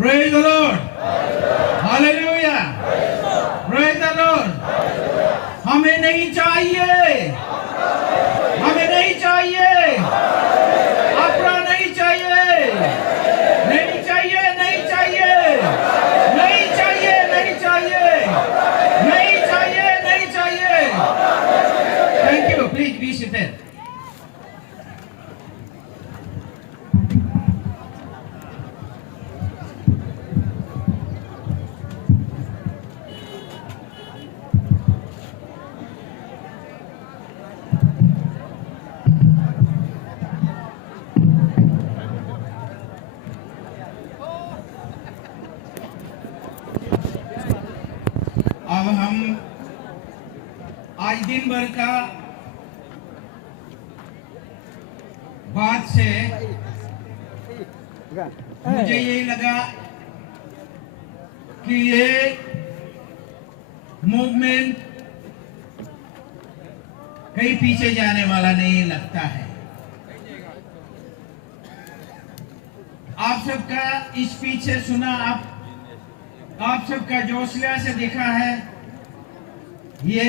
Praise the Lord. Hallelujah. Praise the Lord. हमें नहीं चाहिए, हमें नहीं चाहिए, अपना नहीं चाहिए, नहीं चाहिए, नहीं चाहिए, नहीं चाहिए, नहीं चाहिए, नहीं चाहिए, नहीं चाहिए. Thank you. Please be seated. अब हम आज दिन भर का बात से मुझे यही लगा कि ये मूवमेंट कहीं पीछे जाने वाला नहीं लगता है. आप सबका स्पीच से सुना, आप सबका जोशिया से देखा है, ये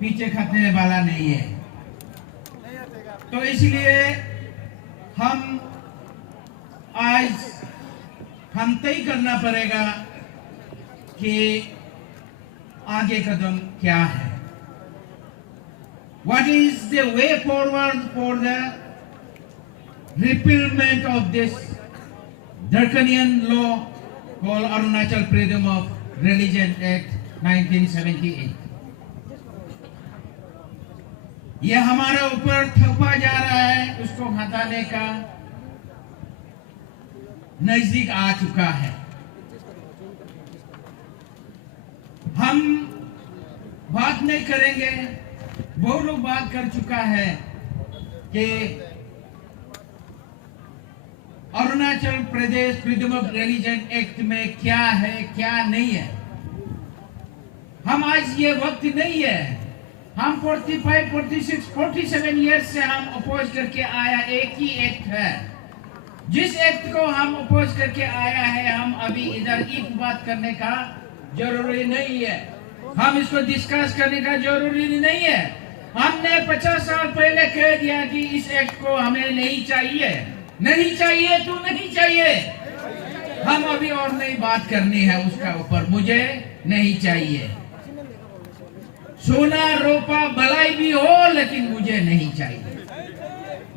पीछे खटने वाला नहीं है. तो इसलिए हम तय करना पड़ेगा कि आगे कदम क्या है. What is the way forward for the repealment of this draconian law called Arunachal Freedom of Religion Act 1978. यह हमारे ऊपर थोपा जा रहा है, उसको हटाने का नजदीक आ चुका है. हम बात नहीं करेंगे, बहुत लोग बात कर चुका है कि Arunachal Pradesh freedom of religion act में क्या है क्या नहीं है. हम आज ये वक्त नहीं है, हम 45, 46, 47 ईयर्स से हम अपोज करके आया एक ही एक्ट है. जिस एक्ट को हम अपोज करके आया है, हम अभी इधर एक बात करने का जरूरी नहीं है, हम इसको डिस्कस करने का जरूरी नहीं है. हमने 50 साल पहले कह दिया कि इस एक्ट को हमें नहीं चाहिए, नहीं चाहिए तो नहीं चाहिए. हम अभी और नई बात करनी है उसका ऊपर. मुझे नहीं चाहिए, सोना रूपा भलाई भी हो, लेकिन मुझे नहीं चाहिए.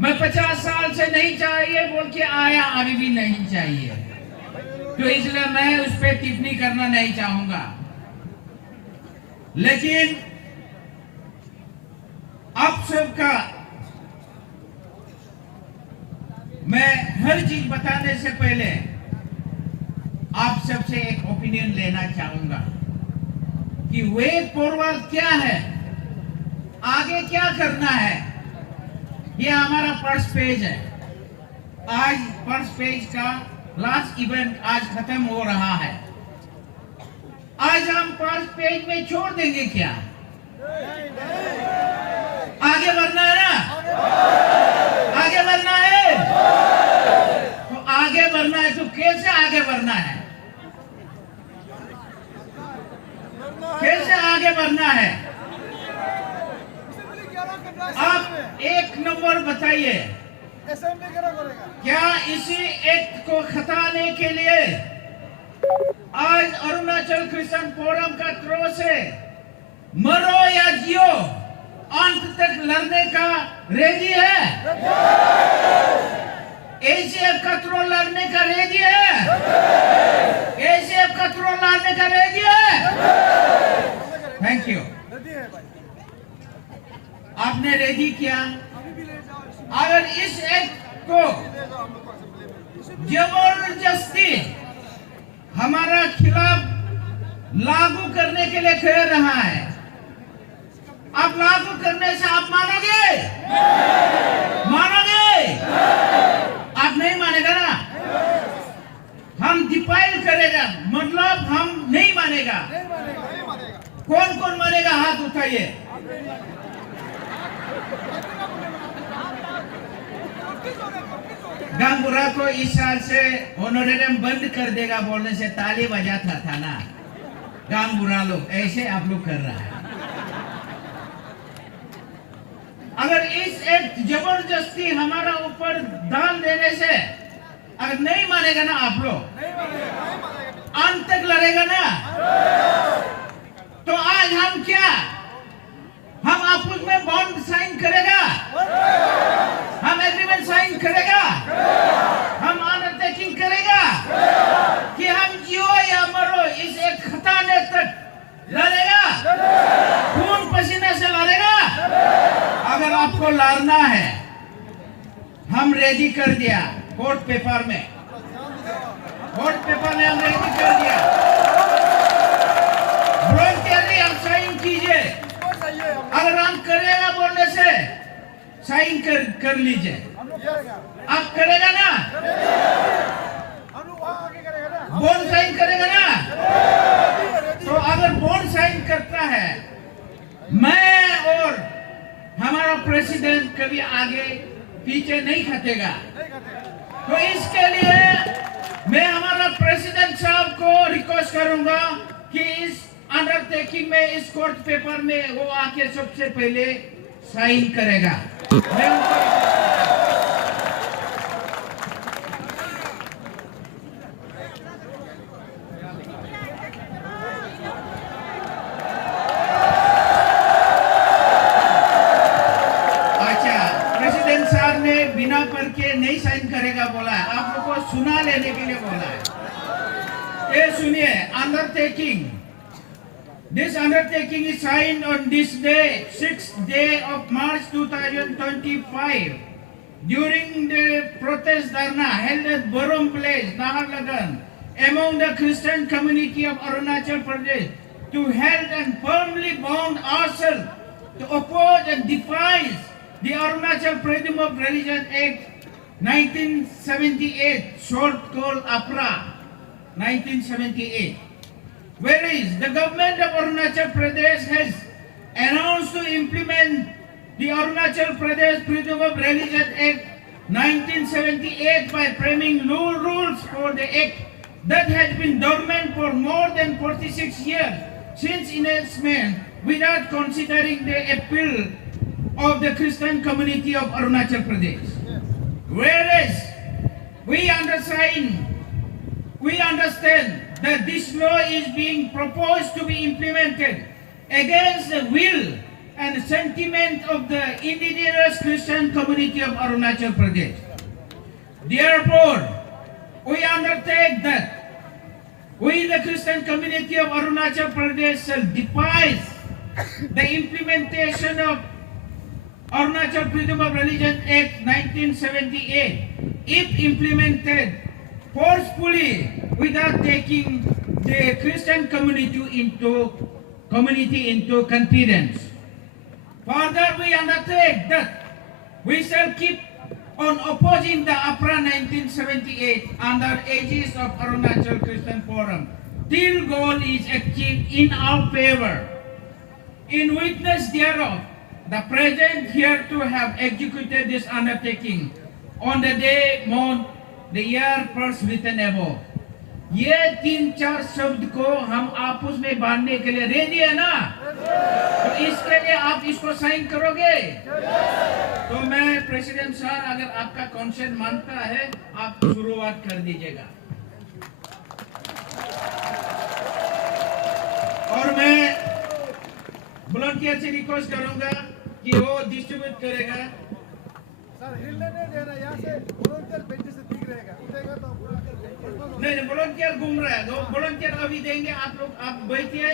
मैं 50 साल से नहीं चाहिए बोल के आया, अभी भी नहीं चाहिए. तो इसलिए मैं उस पर टिप्पणी करना नहीं चाहूंगा. लेकिन आप सबका मैं हर चीज बताने से पहले आप सबसे एक ओपिनियन लेना चाहूंगा कि वे फॉरवर्ड क्या है, आगे क्या करना है. ये हमारा फर्स्ट पेज है. आज फर्स्ट पेज का लास्ट इवेंट आज खत्म हो रहा है. आज हम फर्स्ट पेज में छोड़ देंगे क्या? आगे बढ़ना है ना, आगे बढ़ना है. तो आगे बढ़ना है तो कैसे आगे बढ़ना है, कैसे आगे बढ़ना है? आप एक नंबर बताइए, क्या इसी एक्ट को खटाने के लिए आज अरुणाचल क्रिश्चियन फोरम का थ्रो से मरो या जियो अंत तक लड़ने का रेडी है? एसीएफ का थ्रो लड़ने का रेडी है? एसीएफ का थ्रो लड़ने का रेडी है? Thank you. आपने रेडी किया. अगर इस एक्ट को जबरदस्ती हमारा खिलाफ लागू करने के लिए कह रहा है, आप लागू करने से आप मानोगे? मानोगे? आप नहीं मानेगा ना. हम डिफाइल करेगा, मतलब हम नहीं मानेगा. कौन कौन मानेगा? हाथ उठाइए. गांगुरा को इस साल से ऑनरेरियम बंद कर देगा बोलने से ताली बजाता था ना, गांगुरा लोग ऐसे आप लोग कर रहा है। अगर इस एक जबरदस्ती हमारा ऊपर दान देने से अगर नहीं मानेगा ना आप लोग, अंत तक लड़ेगा ना, तो आज हम क्या, हम आपस में बॉन्ड साइन करेगा, हम एग्रीमेंट साइन करेगा, हम अंडरटेकिंग करेगा कि हम जियो या मरो इस एक खताने तक लड़ेगा, खून पसीने से लड़ेगा। अगर आपको लड़ना है, हम रेडी कर दिया कोर्ट पेपर में, कोर्ट पेपर में हम रेडी कर दिया, वॉलंटियरली आप साइन कीजिए। अगर हम करेगा बोलने से साइन कर लीजिए, आप करेगा ना, बॉन्ड साइन करेगा ना। तो अगर बॉन्ड साइन करता है, मैं और हमारा प्रेसिडेंट कभी आगे पीछे नहीं खटेगा। तो इसके लिए मैं हमारा प्रेसिडेंट साहब को रिक्वेस्ट करूंगा कि इस अंडरटेकिंग में, इस कोर्ट पेपर में वो आके सबसे पहले साइन करेगा। मैं प्रेसिडेंट साहब ने बिना पर के नहीं साइन करेगा बोला है, आप लोगों को सुना लेने के लिए बोला है। ये सुनिए, undertaking, this undertaking is signed on this day, 6th day of March 2025, during the protest dharna held at Borom Place, Naharlagan, among the Christian community of Arunachal Pradesh, to help and firmly bound ourselves to oppose and defy the Arunachal Freedom of Religion Act 1978, short called APRA 1978. Whereas the government of Arunachal Pradesh has announced to implement the Arunachal Pradesh Freedom of Religion Act 1978 by framing new rules for the act that has been dormant for more than 46 years since enactment, without considering the appeal of the Christian community of Arunachal Pradesh. Whereas we understand that this law is being proposed to be implemented against the will and sentiment of the indigenous Christian community of Arunachal Pradesh. Therefore, we undertake that we, the Christian community of Arunachal Pradesh, shall despise the implementation of Arunachal Freedom of Religion Act 1978 if implemented forcefully without taking the Christian community into confidence. Further, we undertake that we shall keep on opposing the APRA 1978 under aegis of Arunachal Christian Forum till goal is achieved in our favor. In witness thereof, the present here to have executed this undertaking on the day, month, the year first written above. ये 3-4 शब्द को हम आपस में बांधने के लिए ready है ना? तो इसके लिए आप इसको साइन करोगे? तो मैं प्रेसिडेंट सर, अगर आपका कॉन्सेंट मानता है, आप शुरुआत कर दीजिएगा। और मैं वॉलंटियर से रिक्वेस्ट करूंगा कि वो डिस्ट्रीब्यूट करेगा। सर हिलने नहीं देना, यहाँ से वॉलंटियर बेंच से दिख रहेगा, उठेगा तो नहीं, वॉलंटियर घूम रहा है, तो वॉलंटियर अभी देंगे। आप लोग आप बैठिए,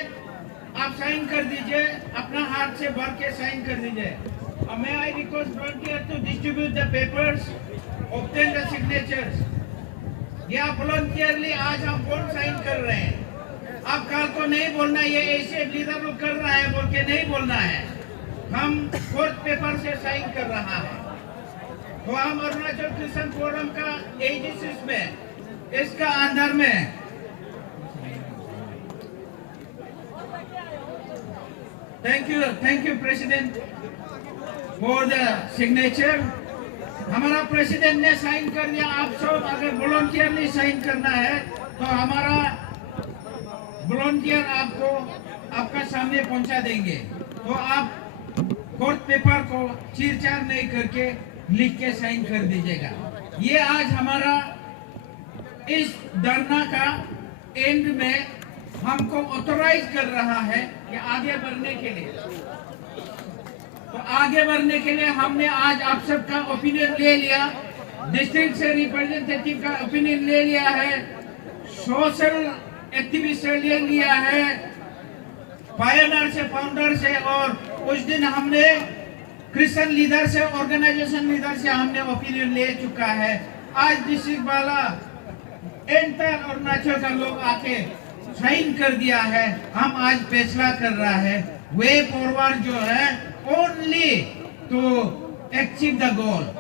आप साइन कर दीजिए, अपना हाथ से भर के साइन कर दीजिए। और मैं I request volunteer to distribute the papers, obtain the signatures. ये आप वॉलंटियरली आज हम कौन साइन कर रहे हैं? आप कल को नहीं बोलना ये ऐसे लीडर लोग कर रहा है बोल के नहीं बोलना है। हम कोर्ट पेपर से साइन कर रहा है। तो हम अरुणाचल क्रिश्चियन फोरम का एजेंसीज में इसका अंदर में thank you president for the signature. हमारा प्रेसिडेंट ने साइन कर दिया। आप सब अगर वॉलंटियरली साइन करना है तो हमारा वॉलंटियर आपको आपका सामने पहुंचा देंगे। तो आप कोर्ट पेपर को चीर-चार नहीं करके लिख के साइन कर दीजिएगा। ये आज हमारा इस धरना का एंड में हमको ऑथोराइज कर रहा है कि आगे बढ़ने के लिए। तो आगे बढ़ने के लिए हमने आज आप सबका ओपिनियन ले लिया, डिस्ट्रिक्ट से रिप्रेजेंटेटिव का ओपिनियन ले लिया है, सोशल एक्टिविस्ट से ले लिया है, पायनियर से, फाउंडर से, और उस दिन हमने क्रिश्चियन लीडर से, ऑर्गेनाइजेशन लीडर से हमने ओपिनियन ले चुका है। आज डिस्ट्रिक्ट वाला एंटायर अरुणाचल का लोग आके साइन कर दिया है। हम आज फैसला कर रहा है वे फॉरवर्ड जो है only to achieve the goal.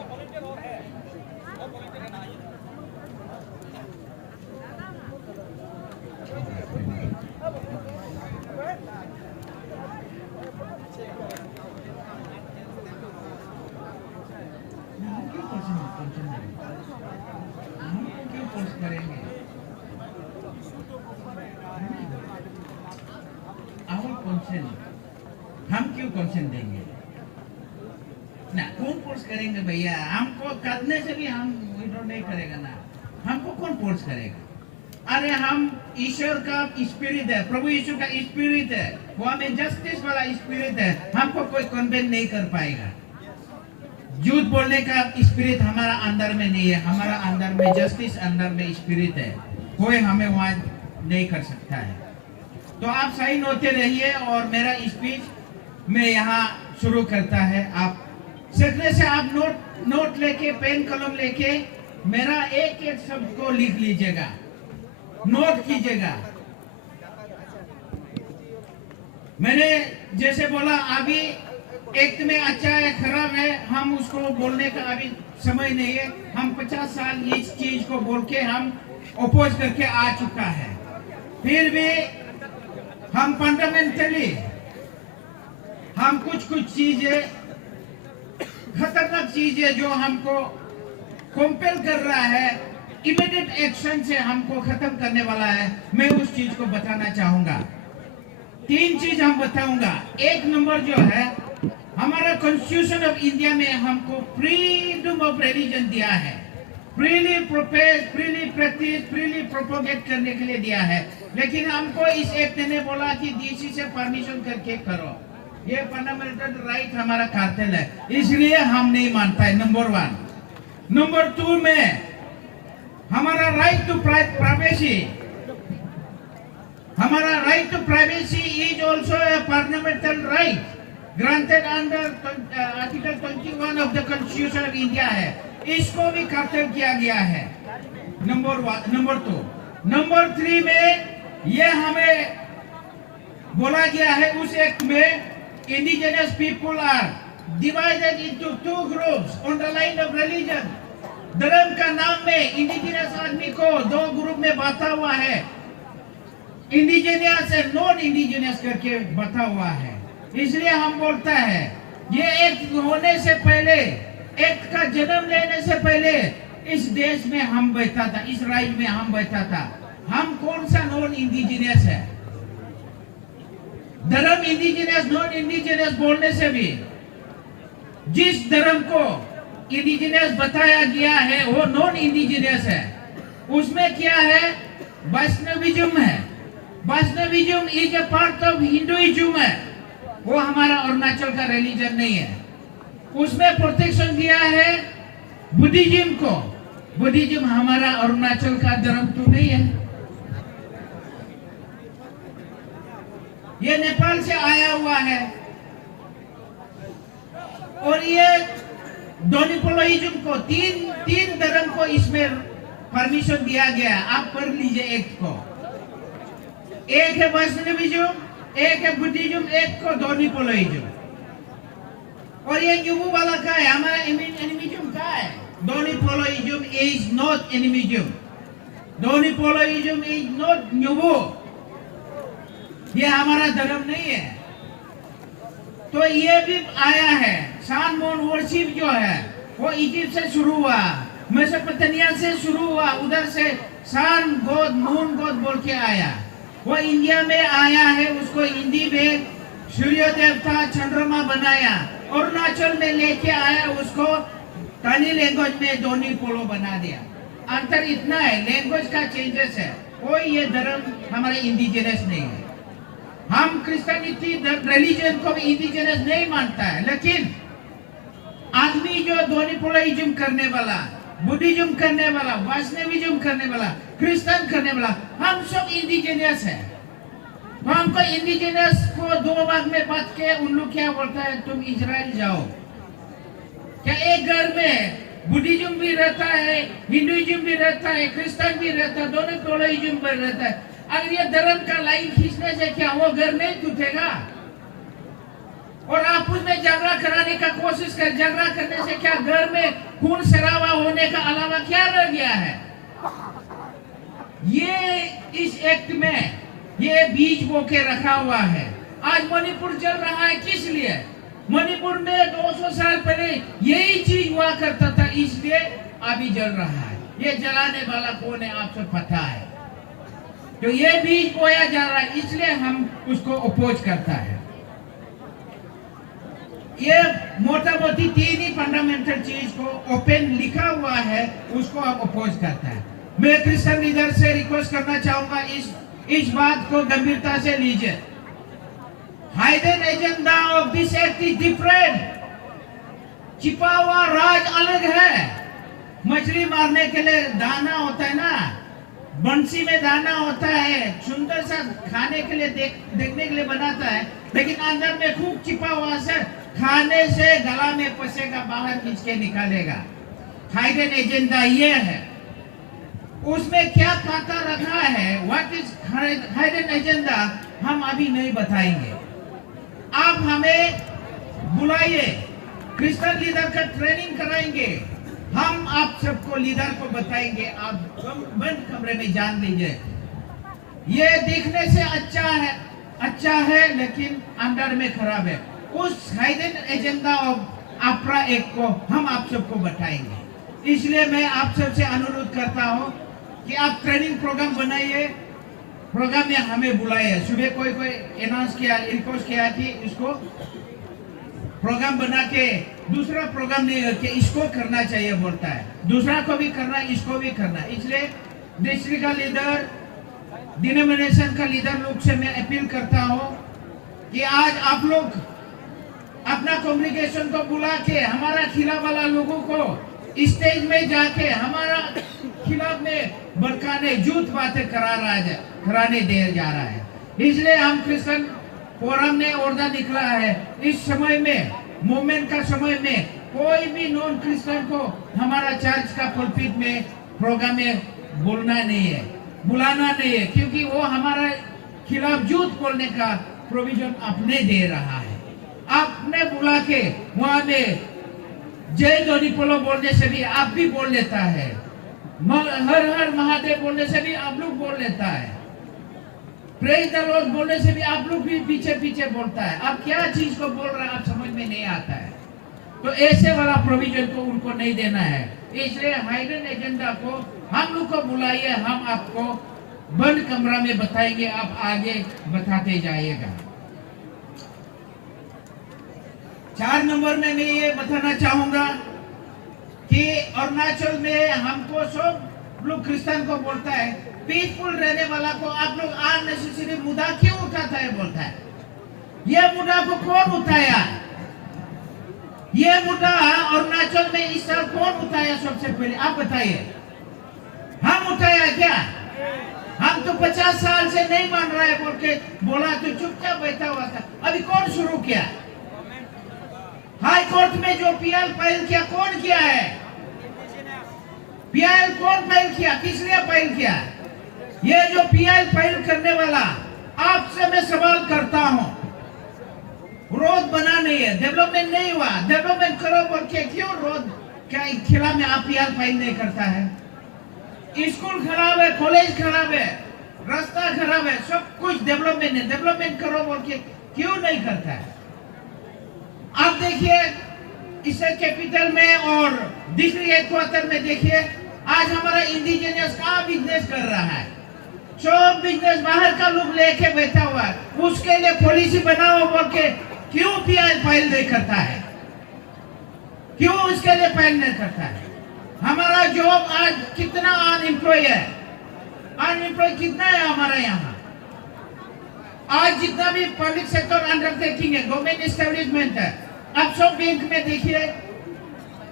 हम क्यों कंसेंट देंगे ना? कौन फोर्स करेंगे भैया? हमको करने से भी हम विड्रॉ नहीं करेगा ना। हमको कौन फोर्स करेगा? अरे हम ईश्वर का स्पिरिट है, प्रभु यीशु का स्पिरिट है, वो हमें जस्टिस वाला स्पिरिट है। हमको कोई कन्वेंट नहीं कर पाएगा। झूठ बोलने का स्पिरिट हमारा अंदर में नहीं है। हमारा अंदर में जस्टिस अंदर में स्पिरिट है, कोई हमें वहां नहीं कर सकता है। तो आप साइन होते रहिए और मेरा स्पीच मैं यहाँ शुरू करता है। आप सीखने से आप नोट लेके, पेन कलम लेके मेरा एक एक शब्द को लिख लीजिएगा, नोट कीजिएगा। मैंने जैसे बोला अभी एक्ट में अच्छा है खराब है, हम उसको बोलने का अभी समय नहीं है। हम 50 साल इस चीज को बोल के हम अपोज करके आ चुका है। फिर भी हम फंडामेंटली हम कुछ चीजें, खतरनाक चीजें जो हमको कंपेल कर रहा है, इमीडिएट एक्शन से हमको खत्म करने वाला है, मैं उस चीज को बताना चाहूंगा। 3 चीज हम बताऊंगा। एक नंबर जो है, हमारा कॉन्स्टिट्यूशन ऑफ इंडिया में हमको फ्रीडम ऑफ रिलीजन दिया है, freely profess, freely practise, freely propagate करने के लिए दिया है। लेकिन हमको इस एक्ट ने बोला कि डीसी से परमिशन करके करो। ये फंडामेंटल राइट हमारा कार्टेल है, इसलिए हम नहीं मानता है। नंबर 1। नंबर 2 में हमारा राइट टू प्राइवेसी, हमारा right to privacy is also a fundamental right granted under article 21 of the constitution of India है। इसको भी कर्तव्य किया गया है। नंबर 2। नंबर 3 में ये हमें बोला गया है उस एक्ट में, indigenous people are divided into 2 groups on the line of religion. धर्म का नाम में इंडिजिनस आदमी को 2 ग्रुप में बांटा हुआ है, इंडिजिनियस एंड नॉन इंडिजिनियस करके बांटा हुआ है। इसलिए हम बोलता है ये एक्ट होने से पहले, एक्ट का जन्म लेने से पहले इस देश में हम बैठा था, इस राज्य में हम बैठा था। हम कौन सा नॉन इंडिजिनियस है? धर्म इंडिजिनियस नॉन इंडिजिनियस बोलने से भी जिस धर्म को इंडिजिनियस बताया गया है वो नॉन इंडिजिनियस है। उसमें क्या है? वैष्णविज्म है। Vaishnavism is a part of Hinduism है, वो हमारा अरुणाचल का रिलीजन नहीं है। उसमें प्रोटेक्शन दिया है बुद्धिज्म को। बुद्धिज्म हमारा अरुणाचल का धर्म तो नहीं है, ये नेपाल से आया हुआ है। और ये डोनिपोलोइज्म को, तीन धर्म को इसमें परमिशन दिया गया। आप पढ़ लीजिए एक्ट को। एक है वैष्णविज्म, एक है बुद्धिज्म, एक को डोनिपोलोइज्म। और ये न्यूबू वाला का है, हमारा एनिमिज्म का है। Donyipoloism is not animism, Donyipoloism is not Nyubu, ये हमारा धर्म नहीं है। तो ये भी आया है। सान मोन वर्शिप जो है वो इजिप्ट से शुरू हुआ, मेसोपोटामिया से शुरू हुआ, उधर से सन गोद मून गोद बोल के आया, वो इंडिया में आया है, उसको हिंदी में सूर्य देवता चंद्रमा बनाया, अरुणाचल में लेके आया, उसको तानी लैंग्वेज में दोनी पोलो बना दिया। अंतर इतना है, लैंग्वेज का चेंजेस है, कोई ये धर्म हमारे इंडिजिनस नहीं है। हम क्रिश्चियनिटी रिलीजन को भी इंडिजिनस नहीं मानता है, लेकिन आदमी जो दोनी पोलोइज्म करने वाला, बुद्धिज्म करने वाला, वैष्णविज्म करने वाला, क्रिश्चियन करने वाला, हम सब इंडिजिनस है। तो हमको इंडिजिनस को दो भाग में बांट के उन लोग क्या बोलता है, तुम इजराइल जाओ। क्या एक घर में बुद्धिज्म भी रहता है, हिंदुइज्म भी रहता है, क्रिश्चियन भी रहता है, दोनों पोलोइज्म भी रहता है। अगर ये धर्म का लाइन खींचने से क्या वो घर नहीं टूटेगा? और आप उसमें झगड़ा कराने का कोशिश कर, झगड़ा करने से क्या घर में खून शराबा होने का अलावा क्या रह गया है? ये इस एक्ट में ये बीज बो के रखा हुआ है। आज मणिपुर जल रहा है, किस लिए? मणिपुर में 200 साल पहले यही चीज हुआ करता था, इसलिए अभी जल रहा है। ये जलाने वाला कौन है आपको पता है? तो ये बीज बोया जा रहा है, इसलिए हम उसको अपोज करता है। ये मोटा मोटी तीन ही फंडामेंटल चीज को ओपन लिखा हुआ है, उसको आप अपोज करता है। मैं क्रिश्चियन लीडर से रिक्वेस्ट करना चाहूंगा, इस बात को गंभीरता से लीजिए। Hidden agenda of this act is different. छिपा हुआ राज अलग है। मछली मारने के लिए दाना होता है ना, बंसी में दाना होता है, सुंदर सा खाने के लिए देखने के लिए बनाता है, लेकिन अंदर में खूब छिपा हुआ से खाने से गला में फंसेगा, बाहर खींच के निकालेगा। हाइडन एजेंडा ये है। उसमें क्या खाता रखा है, व्हाट इज हाइडन एजेंडा, हम अभी नहीं बताएंगे। आप हमें बुलाइए, क्रिश्चियन लीडर का ट्रेनिंग कराएंगे, हम आप सबको लीडर को बताएंगे। आप बंद कमरे में जान लीजिए। ये दिखने से अच्छा है लेकिन अंदर में खराब है। उस hidden agenda of APRA act को हम आप सबको बताएंगे। इसलिए मैं आप सबसे अनुरोध करता हूं कि आप ट्रेनिंग प्रोग्राम बनाइए, प्रोग्राम में हमें बुलाइए। सुबह कोई अनाउंस किया, रिक्वेस्ट किया कि इसको प्रोग्राम बना के दूसरा प्रोग्राम नहीं कि इसको करना चाहिए बोलता है, दूसरा को भी करना, इसको भी करना। इसलिए डिस्ट्रिक्ट का लीडर, डिनोमिनेशन का लीडर लोग से मैं अपील करता हूं कि आज आप लोग अपना कम्युनिकेशन को बुला के हमारा खिलाफ वाला लोगों को स्टेज में जाके हमारा खिलाफ में भड़काने, झूठ बातें कराने दे जा रहा है। इसलिए हम क्रिश्चियन फोरम ने ऑर्डर निकला है, इस समय में, मूवमेंट का समय में, कोई भी नॉन क्रिश्चियन को हमारा चर्च का पुलपिट में प्रोग्राम में बोलना नहीं है, बुलाना नहीं है, क्योंकि वो हमारा खिलाफ झूठ बोलने का प्रोविजन अपने दे रहा है। आपने बुला के वहां में जय दोनी पोलो बोलने से भी आप भी बोल लेता है, हर हर महादेव बोलने से भी आप लोग बोल लेता है, प्रेज द लॉर्ड बोलने से भी आप लोग भी पीछे पीछे बोलता है। आप क्या चीज को बोल रहे हैं आप समझ में नहीं आता है। तो ऐसे वाला प्रोविजन को उनको नहीं देना है। इसलिए हाइडन एजेंडा को हम लोग को बुलाइए, हम आपको बंद कमरा में बताएंगे, आप आगे बताते जाइएगा। 4 नंबर में मैं ये बताना चाहूंगा कि अरुणाचल में हमको सब लोग क्रिश्चियन को बोलता है, पीसफुल रहने वाला को आप लोग अननेसेसरी मुद्दा क्यों उठाता है बोलता है। ये मुद्दा को कौन उठाया? ये मुद्दा अरुणाचल में इस साल कौन उठाया? सबसे पहले आप बताइए। हम उठाया क्या? हम तो 50 साल से नहीं मान रहा है बोल के बोला तो चुपचाप बैठा हुआ था। अभी कौन शुरू किया? हाई कोर्ट में जो पीएल फाइल किया, कौन किया है? पीएल कौन फाइल किया? किस लिए फाइल किया? ये जो पीएल फाइल करने वाला, आपसे मैं सवाल करता हूं, रोड बना नहीं है, डेवलपमेंट नहीं हुआ, डेवलपमेंट करो बोल के क्यों रोड क्या खिलाफ में आप पीएल फाइल नहीं करता है? स्कूल खराब है, कॉलेज खराब है, रास्ता खराब है, सब कुछ डेवलपमेंट है, डेवलपमेंट करो बोल के क्यों नहीं करता है? आप देखिए इससे कैपिटल में और डिस्ट्रिक्ट हेडक्वार्टर में देखिए, आज हमारा इंडिजिनियस कहाँ बिजनेस कर रहा है। सब बिजनेस बाहर का लोग लेके बैठा हुआ है। उसके लिए पॉलिसी बनाओ बोल के क्यों पीआई फाइल नहीं करता है? क्यों उसके लिए फाइल नहीं करता है? हमारा जॉब आज कितना अनएम्प्लॉय है, अनएम्प्लॉय कितना है हमारा यहाँ। आज जितना भी पब्लिक सेक्टर अंडरटेकिंग है, गवर्नमेंट एस्टेब्लिशमेंट है, अब सब बैंक में देखिए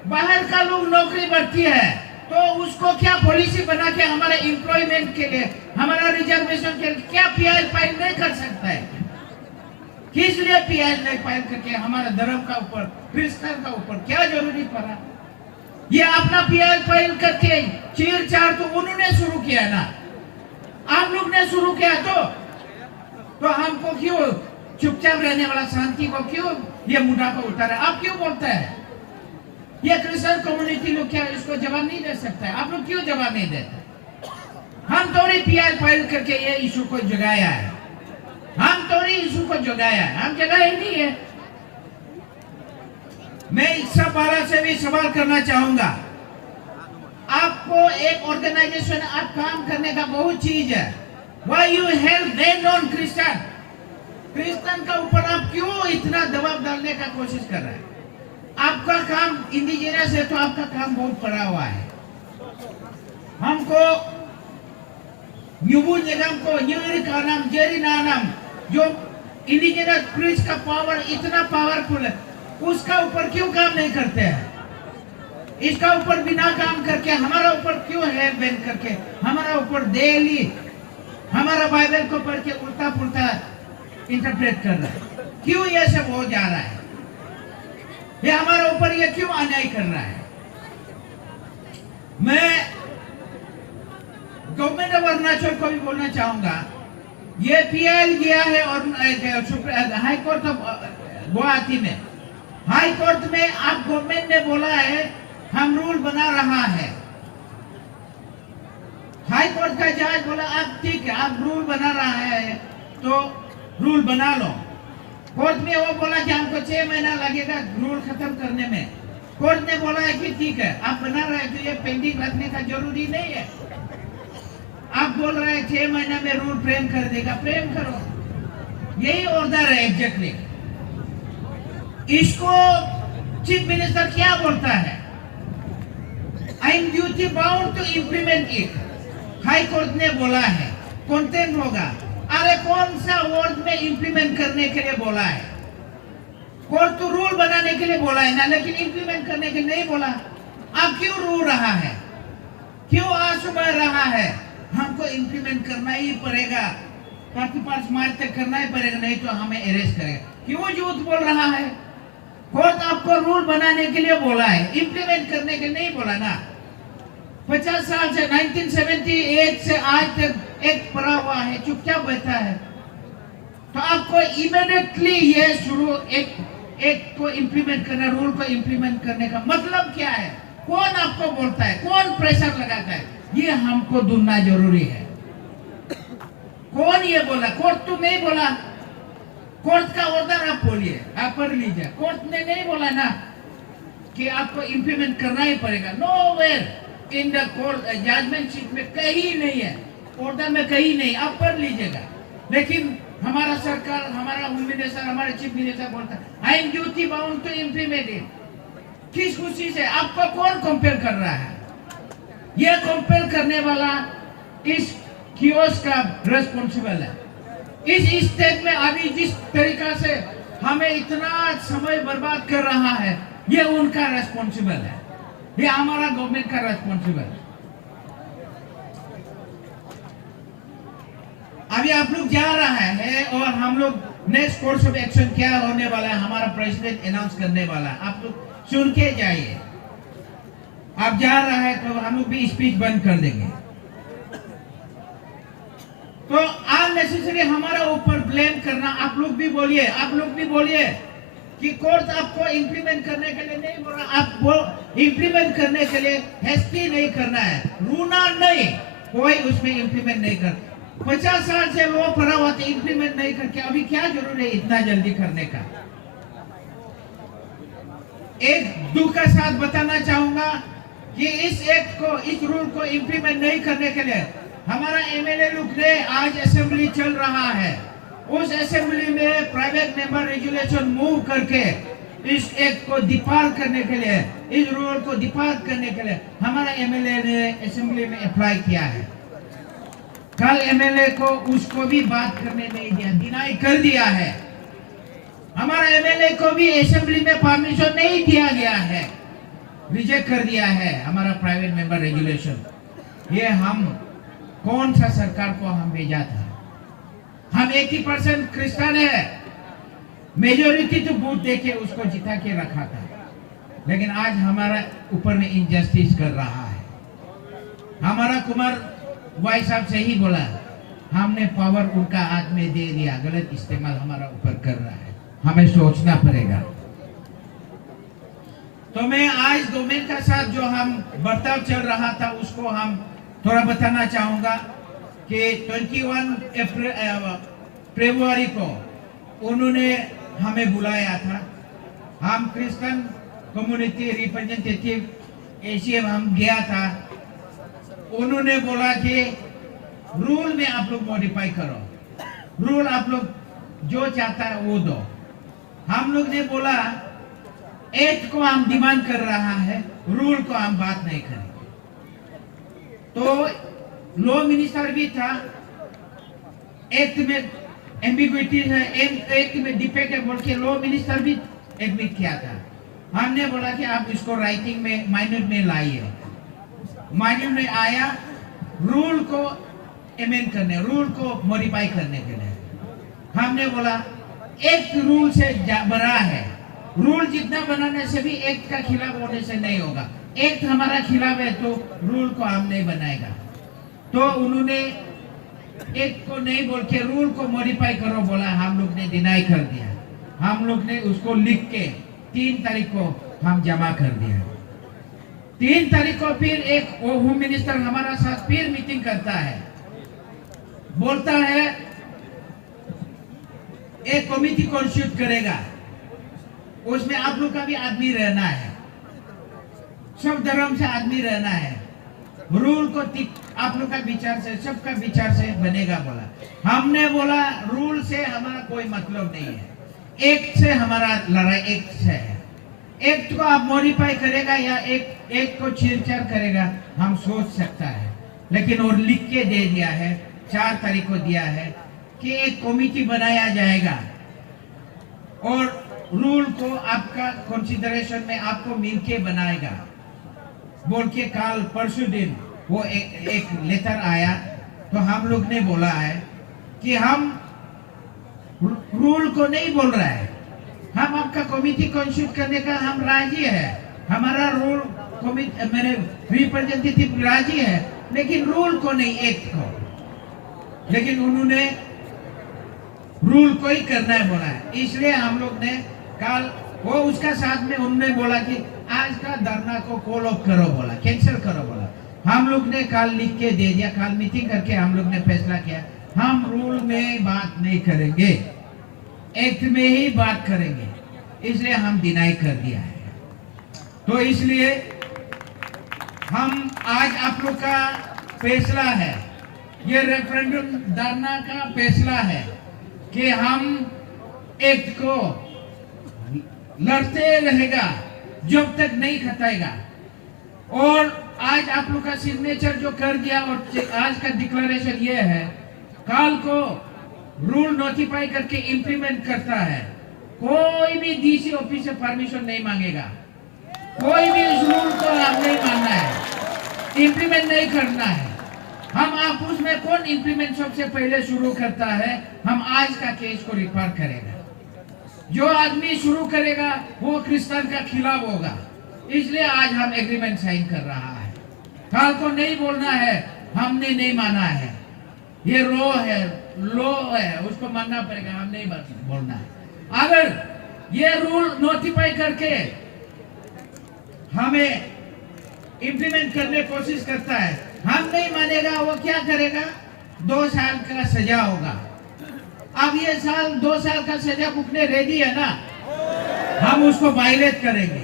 बाहर का लोग नौकरी बढ़ती है, तो उसको क्या पॉलिसी बना के हमारे एम्प्लॉयमेंट के लिए, हमारा रिजर्वेशन के लिए क्या पीआई फाइल नहीं कर सकता है? किस लिए पीआई नहीं फाइल करके हमारे धर्म का ऊपर, क्रिश्चियन का ऊपर क्या जरूरी पड़ा? ये अपना पीआई फाइल करके चीर-चार तो उन्होंने शुरू किया ना, आप लोग ने शुरू किया। तो हमको क्यों चुपचाप रहने वाला, शांति को क्यों ये मुद्दा को उतारा? आप क्यों बोलते हैं? ये क्रिश्चियन कम्युनिटी लोग क्या इसको जवाब नहीं दे सकता है? आप लोग क्यों जवाब नहीं देते? हम थोड़ी पीआई फाइल करके ये इशू को जगाया है, हम थोड़ी इशू को जगाया है, हम जगाए नहीं है। मैं इस सब वाला से भी सवाल करना चाहूंगा। आपको एक ऑर्गेनाइजेशन, आप काम करने का बहुत चीज है। Why you help non Christian? Christian का ऊपर आप क्यों इतना दबाव डालने का कोशिश कर रहे हैं? आपका काम इंडिजिनियस है तो आपका काम बहुत पड़ा हुआ है। हमको न्यूबू निगम को न्यूरी का नाम, जेरी नाम, जो इंडिजिनियस क्रिस का पावर इतना पावरफुल है, उसका ऊपर क्यों काम नहीं करते हैं? इसका ऊपर बिना काम करके हमारा ऊपर क्यों हेयर बैंड करके हमारा ऊपर डेली हमारा बाइबल को पढ़ के उल्टा पुल्टा इंटरप्रेट कर रहा है? क्यों ये सब हो जा रहा है? ये हमारे ऊपर ये क्यों अन्याय कर रहा है? मैं गवर्नमेंट ऑफ अरुणाचल को भी बोलना चाहूंगा, ये पीआई गया है और हाई कोर्ट ऑफ गुवाहाटी में, हाई कोर्ट में आप गवर्नमेंट ने बोला है हम रूल बना रहा है। हाई कोर्ट का जज बोला आप ठीक है, आप रूल बना रहा है तो रूल बना लो। कोर्ट में वो बोला कि हमको 6 महीना लगेगा रूल खत्म करने में। कोर्ट ने बोला है कि ठीक है, आप बना रहे हैं तो ये पेंडिंग रखने का जरूरी नहीं है। आप बोल रहे हैं 6 महीना में रूल फ्रेम कर देगा, फ्रेम करो, यही ऑर्डर है एग्जैक्टली। इसको चीफ मिनिस्टर क्या बोलता है? I am duty bound to implement it. High court ने बोला है कंटेंट होगा। अरे कौन सा वर्ड में इम्प्लीमेंट करने के लिए बोला है? कोर्ट तो रूल बनाने के लिए बोला है ना, लेकिन इम्प्लीमेंट करने के लिए नहीं बोला। अब क्यों रो रहा है, क्यों आंसू बह रहा है? हमको इम्प्लीमेंट करना ही पड़ेगा, 31 मार्च तक करना ही पड़ेगा, नहीं तो हमें अरेस्ट करेगा। क्यों झूठ बोल रहा है? कोर्ट आपको रूल बनाने के लिए बोला है, इम्प्लीमेंट करने के लिए नहीं बोला ना। 50 साल से 1978 से आज तक एक पड़ा हुआ है, चुपचाप बैठा है। तो आपको इमीडिएटली ये शुरू एक को इम्प्लीमेंट करना, रूल को इम्प्लीमेंट करने का मतलब क्या है? कौन आपको बोलता है, कौन प्रेशर लगाता है? ये हमको ढूंढना जरूरी है। कौन ये बोला? कोर्ट तो नहीं बोला। कोर्ट का ऑर्डर आप बोलिए, आप पढ़ लीजिए। कोर्ट ने नहीं बोला ना कि आपको इम्प्लीमेंट करना ही पड़ेगा। Nowhere in the court judgment sheet में कहीं नहीं है, ऑर्डर में कहीं नहीं, आप पढ़ लीजिएगा। लेकिन हमारा सरकार, हमारा होम मिनिस्टर, हमारा चीफ मिनिस्टर बोलता है I am duty bound to implement it. किस खुशी से? आपको कौन कंपेल कर रहा है? ये कंपेल करने वाला इस कियोस का रेस्पॉन्सिबल है। इस स्टेट में अभी जिस तरीका से हमें इतना समय बर्बाद कर रहा है, ये उनका रेस्पॉन्सिबल है, ये हमारा गवर्नमेंट का रेस्पॉन्सिबल है। अभी आप लोग जा रहा है और हम लोग नेक्स्ट कोर्स ऑफ एक्शन क्या होने वाला है, हमारा प्रेसिडेंट अनाउंस करने वाला है। आप लोग सुन के जाइए। आप जा रहा है तो हम लोग भी स्पीच बंद कर देंगे। तो अननेसेसरी हमारा ऊपर ब्लेम करना, आप लोग भी बोलिए, आप लोग भी बोलिए कि कोर्ट आपको इम्प्लीमेंट करने के लिए नहीं बोल रहा, आपको इम्प्लीमेंट करने के लिए हेस्टी नहीं करना है, रूना नहीं, कोई उसमें इम्प्लीमेंट नहीं कर। 50 साल से वो पड़ा हुआ था, इम्प्लीमेंट नहीं करके अभी क्या जरूरत है इतना जल्दी करने का? एक दुख के साथ बताना चाहूंगा कि इस एक्ट को, इस रूल को इम्प्लीमेंट नहीं करने के लिए हमारा एमएलए लोग ने आज असेंबली चल रहा है, उस असेंबली में प्राइवेट मेंबर रेजुलेशन मूव करके इस एक्ट को डिपार करने के लिए, इस रूल को डिपार करने के लिए हमारा एमएलए ने असेंबली में अप्लाई किया है। कल एमएलए को उसको भी बात करने नहीं दिया, डिनाई कर दिया है। हमारा एमएलए को भी असेंबली में परमिशन नहीं दिया गया है, रिजेक्ट कर दिया है हमारा प्राइवेट मेंबर रेजुलेशन। ये हम कौन सा सरकार को हम भेजा था? हम 80% क्रिश्चियन है, मेजोरिटी तो वोट देके उसको जिता के रखा था, लेकिन आज हमारा ऊपर में इनजस्टिस कर रहा है। हमारा कुमार भाई साहब से ही बोला, हमने पावर उनका हाथ में दे दिया, गलत इस्तेमाल हमारा ऊपर कर रहा है, हमें सोचना पड़ेगा। तो मैं आज डोमेन का साथ जो हम बर्ताव चल रहा था उसको हम थोड़ा बताना चाहूंगा कि 21 फरवरी को उन्होंने हमें बुलाया था। हम क्रिश्चियन कम्युनिटी रिप्रेजेंटेटिव एसीएम हम गया था। उन्होंने बोला कि रूल में आप लोग मॉडिफाई करो, रूल आप लोग जो चाहता है वो दो। हम लोग ने बोला एक्ट को हम डिमांड कर रहा है, रूल को हम बात नहीं करेंगे। तो लॉ मिनिस्टर भी था, एक्ट में एम्बिग्विटी है, एक्ट में डिफेक्ट है बोल के लॉ मिनिस्टर भी एडमिट किया था। हमने बोला कि आप इसको राइटिंग में माइनर में लाइए। माइनर में आया, रूल को अमेंड करने, रूल को मॉडिफाई करने के लिए। हमने बोला एक्ट रूल से बड़ा है, रूल जितना बनाने से भी एक्ट का खिलाफ होने से नहीं होगा। एक्ट हमारा खिलाफ है तो रूल को हम नहीं बनाएगा। तो उन्होंने एक्ट को नहीं बोल के रूल को मॉडिफाई करो बोला, हम लोग ने डिनाई कर दिया। हम लोग ने उसको लिख के 3 तारीख को हम जमा कर दिया। 3 तारीख को फिर एक होम मिनिस्टर हमारा साथ फिर मीटिंग करता है, बोलता है एक कमेटी कॉन्स्टिट्यूट करेगा, उसमें आप लोग का भी आदमी रहना है, सब धर्म से आदमी रहना है, रूल को आप लोग का विचार से, सबका विचार से बनेगा बोला। हमने बोला रूल से हमारा कोई मतलब नहीं है, एक्ट से हमारा लड़ाई एक्ट से है। एक्ट को आप मॉडिफाई करेगा या एक को छेड़छाड़ करेगा हम सोच सकता है, लेकिन और लिख के दे दिया है, 4 तारीख को दिया है कि एक कमेटी बनाया जाएगा और रूल को आपका कंसीडरेशन में आपको मिलके बनाएगा बोल के कल परसों दिन वो एक लेटर आया। तो हम लोग ने बोला है कि हम रूल को नहीं बोल रहा है, हम आपका कमेटी कॉन्स्टिट्यूट करने का हम राजी है, हमारा रूल कमेटी मेरे रिप्रेजेंटेटिव राजी है, लेकिन रूल को नहीं, एक्ट को। लेकिन उन्होंने रूल को ही करना है बोला है, इसलिए हम लोग ने कल वो उसका साथ में उन्होंने बोला कि आज का धरना को कॉल ऑफ करो बोला, कैंसिल करो बोला। हम लोग ने कल लिख के दे दिया, कल मीटिंग करके हम लोग ने फैसला किया हम रूल में बात नहीं करेंगे, एक्ट में ही बात करेंगे, इसलिए हम डिनाई कर दिया है। तो इसलिए हम आज आप लोग का फैसला है, ये रेफरेंडम धरना का फैसला है कि हम एक्ट को लड़ते रहेगा जब तक नहीं खताएगा। और आज आप लोग का सिग्नेचर जो कर दिया और आज का डिक्लेरेशन ये है, कल को रूल नोटिफाई करके इंप्लीमेंट करता है, कोई भी डीसी ऑफिस से परमिशन नहीं मांगेगा, कोई भी इस रूल को हम नहीं मानना है, इंप्लीमेंट नहीं करना है। हम आपस में कौन इंप्लीमेंट सबसे पहले शुरू करता है, हम आज का केस को रिफर करेगा। जो आदमी शुरू करेगा वो क्रिश्चियन का खिलाफ होगा, इसलिए आज हम एग्रीमेंट साइन कर रहा है। कल को नहीं बोलना है हमने नहीं माना है, ये रो है, लो है, उसको मानना पड़ेगा, हम नहीं बोलना है। अगर ये रूल नोटिफाई करके हमें इंप्लीमेंट करने की कोशिश करता है, हम नहीं मानेगा, वो क्या करेगा, 2 साल का सजा होगा। अब ये 2 साल का सजा भुगतने रेडी है ना, हम उसको वायलेट करेंगे।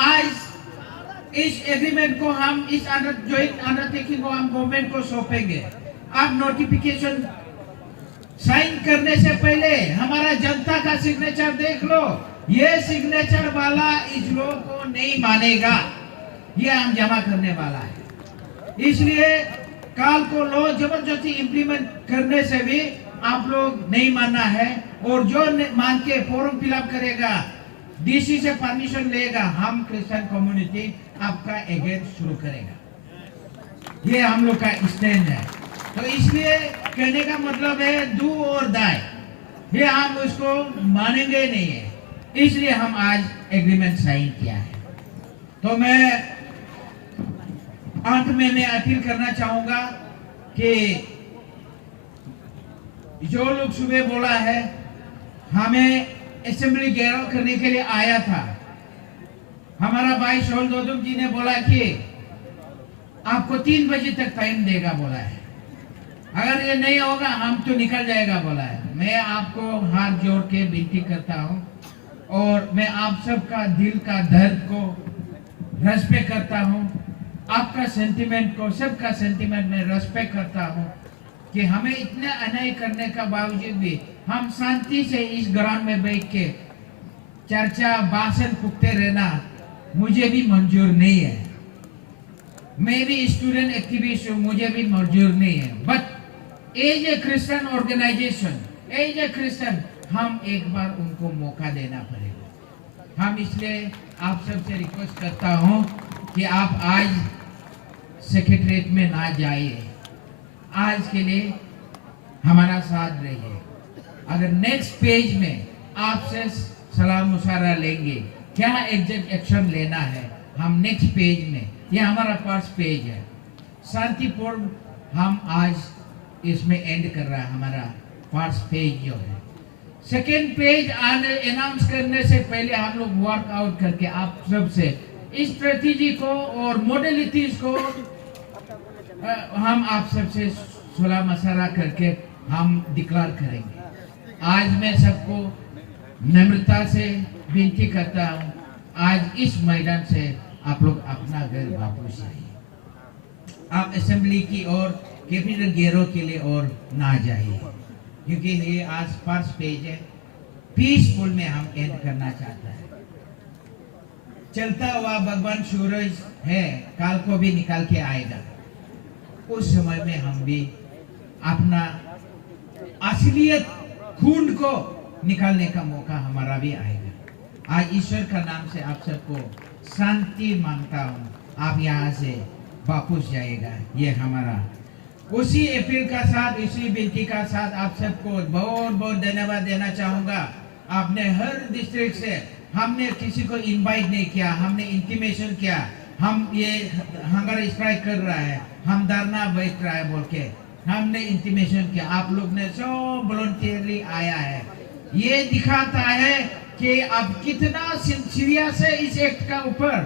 आज इस एग्रीमेंट को हम इस जॉइंट अंडरटेकिंग को हम गवर्नमेंट को सौंपेंगे। आप नोटिफिकेशन साइन करने से पहले हमारा जनता का सिग्नेचर देख लो। ये सिग्नेचर वाला इस लॉ को नहीं मानेगा, ये हम जमा करने वाला है। इसलिए काल को लॉ जबरदस्ती इंप्लीमेंट करने से भी आप लोग नहीं मानना है, और जो मान के फॉर्म फिलअप करेगा, डीसी से परमिशन लेगा, हम क्रिश्चियन कम्युनिटी आपका अगेंस्ट शुरू करेगा। ये हम लोग का स्टैंड है। तो इसलिए कहने का मतलब है डू और डाई, ये हम उसको मानेंगे नहीं है। इसलिए हम आज एग्रीमेंट साइन किया है। तो मैं अंत में मैं अपील करना चाहूंगा कि जो लोग सुबह बोला है हमें असेंबली घेराव करने के लिए आया था, हमारा भाई शोल दोदुम जी ने बोला कि आपको 3 बजे तक टाइम देगा बोला है, अगर ये नहीं होगा हम तो निकल जाएगा बोला है। मैं आपको हाथ जोड़ के विनती करता हूँ, और मैं आप सबका दिल का दर्द को रेस्पेक्ट करता हूँ, आपका सेंटिमेंट को, सबका सेंटिमेंट में रेस्पेक्ट करता हूँ कि हमें इतना अन्याय करने का बावजूद भी हम शांति से इस ग्राउंड में बैठ के चर्चा भाषण फूकते रहना मुझे भी मंजूर नहीं है। मैं भी स्टूडेंट एक्टिविस्ट हूँ, मुझे भी मंजूर नहीं है। But as a Christian organisation, as a Christian, हम एक बार उनको मौका देना पड़ेगा। हम इसलिए आप सबसे रिक्वेस्ट करता हूँ कि आप आज सेक्रेटरीट में ना जाइए, आज के लिए हमारा साथ रहिए। अगर नेक्स्ट पेज में आपसे सलाह मुशावरा लेंगे क्या एग्जैक्ट एक्शन लेना है, हम नेक्स्ट पेज में, ये हमारा फर्स्ट पेज है, शांतिपूर्ण हम आज इसमें एंड कर रहा है हमारा फर्स्ट पेज जो है। सेकेंड पेज आने अनाउंस करने से पहले हम लोग वर्कआउट करके आप सबसे इस स्ट्रेटेजी को और मॉडलिटीज को हम आप सबसे सुलह मशवरा करके हम डिक्लेयर करेंगे। आज मैं सबको नम्रता से विनती करता हूँ, आज इस मैदान से आप लोग अपना घर वापस जाइए। आप असेंबली की और कैपिटल घेरों के लिए और ना जाइए, क्योंकि ये आज फर्स्ट पेज है। पीसफुल में हम एंड करना चाहता है। चलता हुआ भगवान सूरज है, काल को भी निकाल के आएगा। उस समय में हम भी अपना असलियत खून को निकालने का मौका हमारा भी आएगा। आज ईश्वर का नाम से आप सबको शांति मांगता हूँ, आप यहाँ से वापस जाएगा। ये हमारा उसी अपील का साथ, इसी विनती का साथ आप सबको बहुत बहुत धन्यवाद देना चाहूँगा। आपने हर डिस्ट्रिक्ट से, हमने किसी को इनवाइट नहीं किया, हमने इंटीमेशन किया, हम ये हंगर स्ट्राइक कर रहा है, हम धरना बैठ रहा है बोल के हमने इंटीमेशन किया। आप लोग ने सब वॉलंटियरली आया है। ये दिखाता है कि अब कितना सीरियस है इस एक्ट का ऊपर,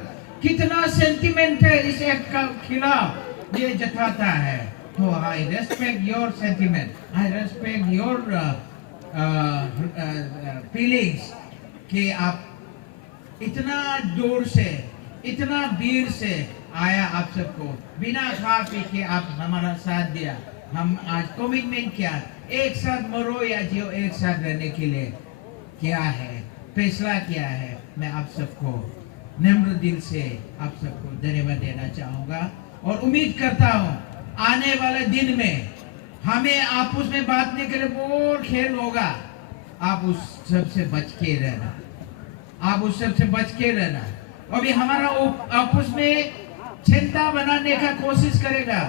कितना सेंटिमेंट है इस एक्ट का खिलाफ, ये जताता है। तो आई respect your sentiment, I respect your feelings कि आप इतना दूर से, इतना वीर से आया, आप सबको बिना खा पी के आप हमारा साथ दिया। हम आज कमिटमेंट किया, एक साथ मरो या जियो, एक साथ रहने के लिए क्या है, फैसला किया है। मैं आप सबको नम्र दिल से आप सबको धन्यवाद देना चाहूँगा, और उम्मीद करता हूँ आने वाले दिन में हमें आपस में बांटने के लिए बहुत खेल होगा। आप उस सब से बच के रहना, आप उस सब से बच के रहना। अभी हमारा आपस में चिंता बनाने का कोशिश करेगा,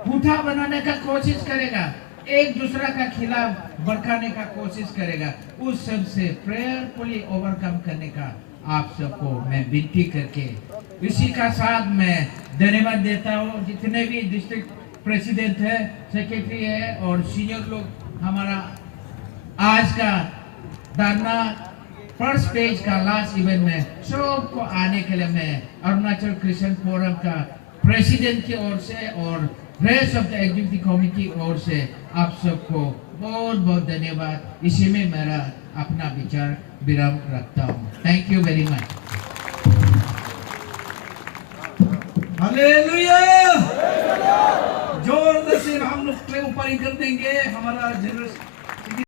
पुठा बनाने का कोशिश करेगा, एक दूसरा का खिलाफ भड़काने का कोशिश करेगा। उस सब से प्रेयरफुली ओवरकम करने का आप सबको मैं विनती करके इसी का साथ मैं धन्यवाद देता हूँ। जितने भी डिस्ट्रिक्ट प्रेसिडेंट है, सेक्रेटरी है और सीनियर लोग, हमारा आज का धरना फर्स्ट पेज का लास्ट इवेंट में सबको आने के लिए मैं अरुणाचल क्रिश्चियन फोरम का प्रेसिडेंट की ओर से और rest of the executive committee की ओर से आप सबको बहुत बहुत धन्यवाद। इसी में मेरा अपना विचार विराम रखता हूँ। Thank you very much. Hallelujah. जोर से हम लोग क्लेम ऊपर ही कर देंगे। हमारा जनरल